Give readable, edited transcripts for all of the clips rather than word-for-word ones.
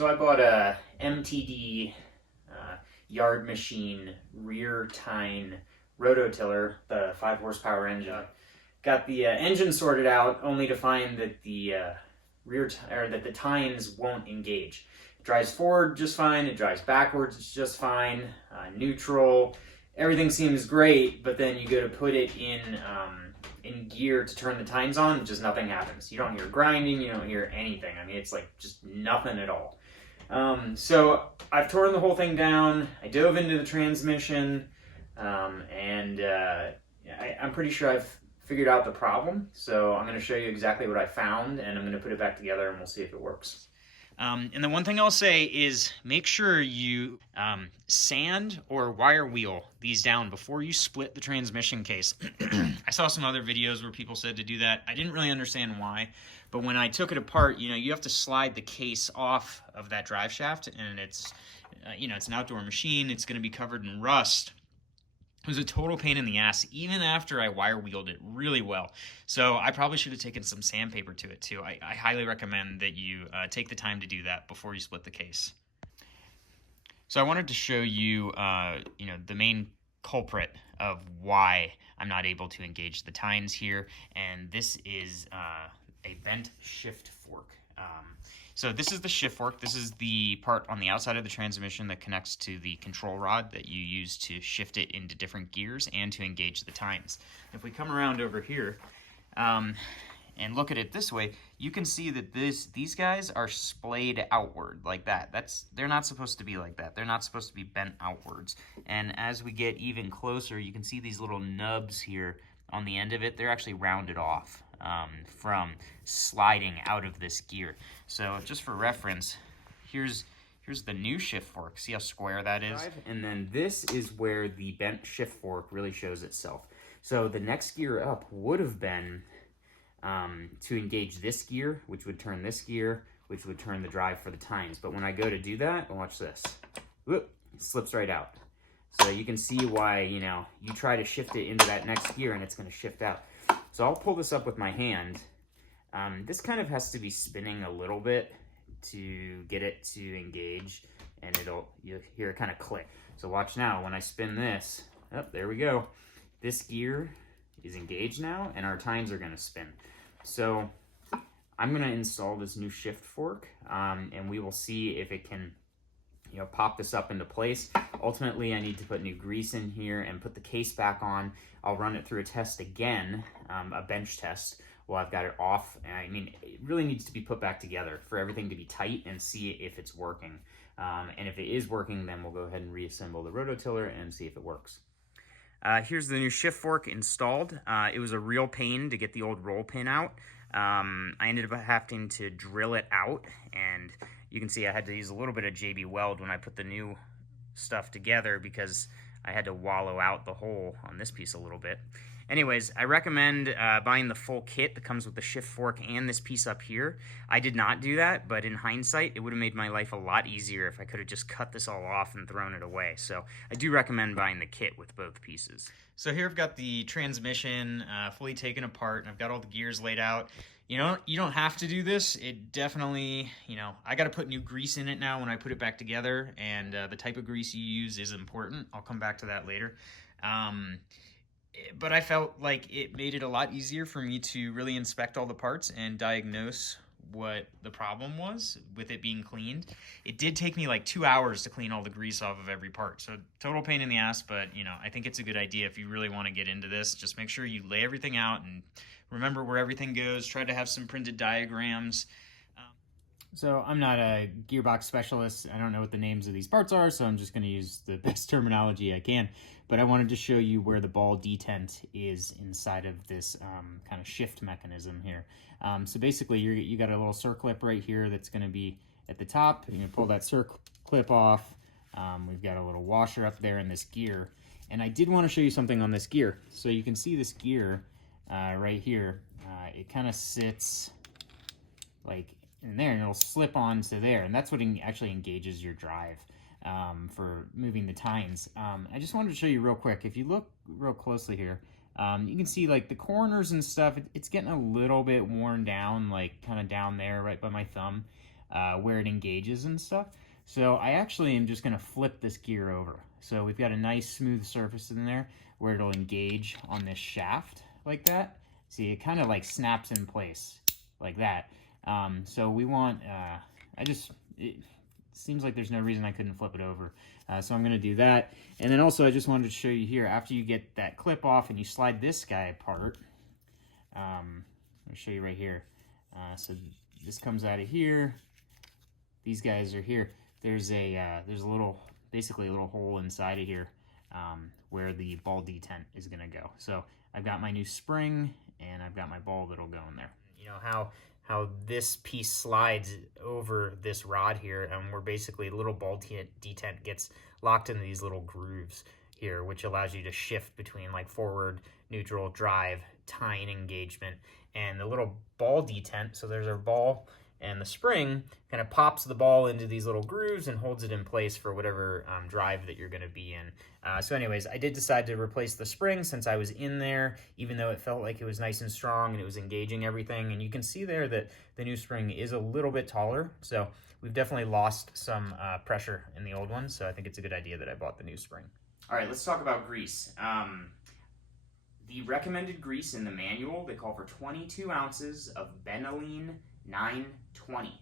So I bought a MTD yard machine rear tine rototiller, the 5 horsepower engine. Got the engine sorted out, only to find that the that the tines won't engage. It drives forward just fine. It drives backwards just fine. Neutral. Everything seems great, but then you go to put it in gear to turn the tines on, and just nothing happens. You don't hear grinding. You don't hear anything. I mean, it's like just nothing at all. So I've torn the whole thing down. I dove into the transmission, and I'm pretty sure I've figured out the problem. So I'm going to show you exactly what I found, and I'm going to put it back together, and we'll see if it works. And the one thing I'll say is make sure you sand or wire wheel these down before you split the transmission case. I saw some other videos where people said to do that. I didn't really understand why, but when I took it apart, you have to slide the case off of that drive shaft, and it's it's an outdoor machine. It's going to be covered in rust. It was a total pain in the ass, even after I wire wheeled it really well. So I probably should have taken some sandpaper to it too. I highly recommend that you take the time to do that before you split the case. So I wanted to show you, the main culprit of why I'm not able to engage the tines here, and this is a bent shift fork. So this is the shift fork. This is the part on the outside of the transmission that connects to the control rod that you use to shift it into different gears and to engage the tines. If we come around over here and look at it this way, you can see that these guys are splayed outward like that. They're not supposed to be like that. They're not supposed to be bent outwards. And as we get even closer, you can see these little nubs here on the end of it. They're actually rounded off from sliding out of this gear. So just for reference, here's the new shift fork. See how square that is? And then this is where the bent shift fork really shows itself. So the next gear up would have been to engage this gear, which would turn this gear, which would turn the drive for the tines. But when I go to do that, watch this. Whoop, it slips right out. So you can see why, you try to shift it into that next gear and it's going to shift out. So I'll pull this up with my hand. This kind of has to be spinning a little bit to get it to engage, and you'll hear it kind of click. So watch now, when I spin this, there we go. This gear is engaged now, and our tines are going to spin. So I'm going to install this new shift fork, and we will see if it can pop this up into place. Ultimately, I need to put new grease in here and put the case back on. I'll run it through a test again, a bench test, while I've got it off. I mean, it really needs to be put back together for everything to be tight and see if it's working. And if it is working, then we'll go ahead and reassemble the rototiller and see if it works. Here's the new shift fork installed. It was a real pain to get the old roll pin out. I ended up having to drill it out, and you can see I had to use a little bit of JB Weld when I put the new stuff together because I had to wallow out the hole on this piece a little bit. Anyways, I recommend buying the full kit that comes with the shift fork and this piece up here. I did not do that, but in hindsight, it would have made my life a lot easier if I could have just cut this all off and thrown it away. So I do recommend buying the kit with both pieces. So here I've got the transmission fully taken apart, and I've got all the gears laid out. You don't have to do this. It definitely, I got to put new grease in it now when I put it back together, and the type of grease you use is important. I'll come back to that later. But I felt like it made it a lot easier for me to really inspect all the parts and diagnose what the problem was with it being cleaned. It did take me like 2 hours to clean all the grease off of every part. So total pain in the ass, but I think it's a good idea if you really want to get into this. Just make sure you lay everything out and remember where everything goes. Try to have some printed diagrams. So I'm not a gearbox specialist. I don't know what the names of these parts are, so I'm just going to use the best terminology I can. But I wanted to show you where the ball detent is inside of this kind of shift mechanism here. So basically, you got a little circlip right here that's going to be at the top. You're going to pull that circlip off. We've got a little washer up there in this gear. And I did want to show you something on this gear. So you can see this gear right here. It kind of sits like in there, and it'll slip onto there, and that's what actually engages your drive for moving the tines. I just wanted to show you real quick. If you look real closely here, you can see like the corners and stuff. It's getting a little bit worn down, like kind of down there right by my thumb. where it engages and stuff. So I actually am just going to flip this gear over. So we've got a nice smooth surface in there where it'll engage on this shaft like that. See, it kind of like snaps in place like that. So we want, it seems like there's no reason I couldn't flip it over. So I'm going to do that. And then also I just wanted to show you here, after you get that clip off and you slide this guy apart, I'll show you right here. So this comes out of here. These guys are here. There's a little, basically a little hole inside of here where the ball detent is going to go. So I've got my new spring and I've got my ball that'll go in there. You know how this piece slides over this rod here, and where basically a little ball detent gets locked into these little grooves here, which allows you to shift between like forward, neutral, drive, tine engagement, and the little ball detent. So there's our ball, and the spring kind of pops the ball into these little grooves and holds it in place for whatever drive that you're going to be in. So anyways, I did decide to replace the spring since I was in there, even though it felt like it was nice and strong and it was engaging everything. And you can see there that the new spring is a little bit taller. So we've definitely lost some pressure in the old one. So I think it's a good idea that I bought the new spring. All right, let's talk about grease. The recommended grease in the manual, they call for 22 ounces of Benylene 920.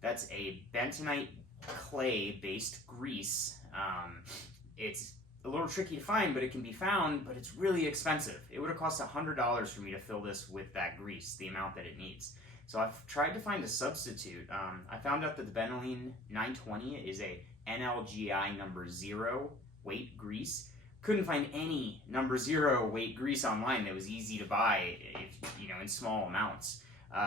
That's a bentonite clay-based grease. It's a little tricky to find, but it can be found, but it's really expensive. It would have cost $100 for me to fill this with that grease, the amount that it needs. So I've tried to find a substitute. I found out that the Benylene 920 is a NLGI number 0 weight grease. Couldn't find any number 0 weight grease online that was easy to buy, in small amounts.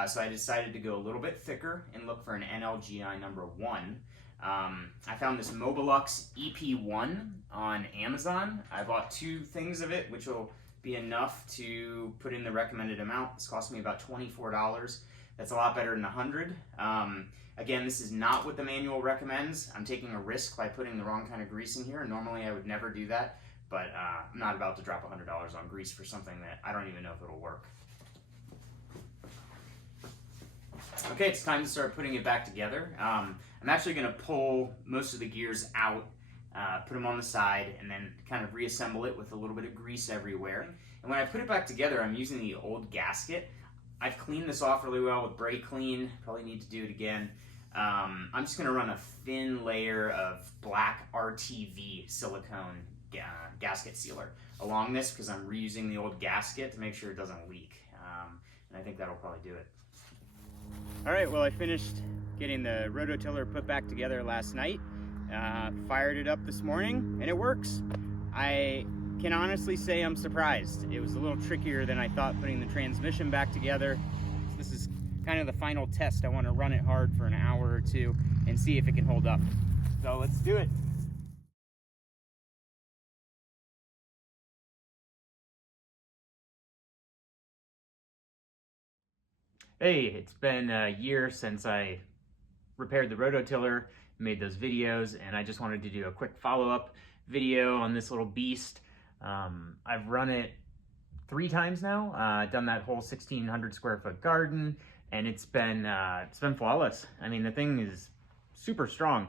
So I decided to go a little bit thicker and look for an NLGI number 1. I found this Mobilux EP1 on Amazon. I bought 2 things of it, which will be enough to put in the recommended amount. This cost me about $24. That's a lot better than $100. Again, this is not what the manual recommends. I'm taking a risk by putting the wrong kind of grease in here. Normally I would never do that, but I'm not about to drop $100 on grease for something that I don't even know if it'll work. Okay, it's time to start putting it back together. I'm actually going to pull most of the gears out, put them on the side, and then kind of reassemble it with a little bit of grease everywhere. And when I put it back together, I'm using the old gasket. I've cleaned this off really well with Brake Clean. Probably need to do it again. I'm just going to run a thin layer of black RTV silicone gasket sealer along this because I'm reusing the old gasket to make sure it doesn't leak. And I think that'll probably do it. All right, well, I finished getting the Rototiller put back together last night, fired it up this morning, and it works. I can honestly say I'm surprised. It was a little trickier than I thought putting the transmission back together. So this is kind of the final test. I want to run it hard for an hour or 2 and see if it can hold up. So let's do it. Hey, it's been a year since I repaired the Rototiller, made those videos, and I just wanted to do a quick follow-up video on this little beast. I've run it 3 times now, done that whole 1,600 square foot garden, and it's been flawless. I mean, the thing is super strong,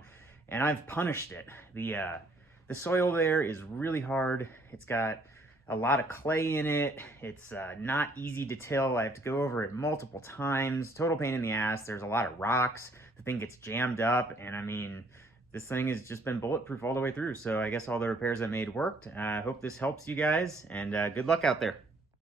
and I've punished it. The soil there is really hard. It's got a lot of clay in it. It's not easy to till. I have to go over it multiple times. Total pain in the ass. There's a lot of rocks. The thing gets jammed up, and I mean, this thing has just been bulletproof all the way through. So I guess all the repairs I made worked. I hope this helps you guys, and good luck out there.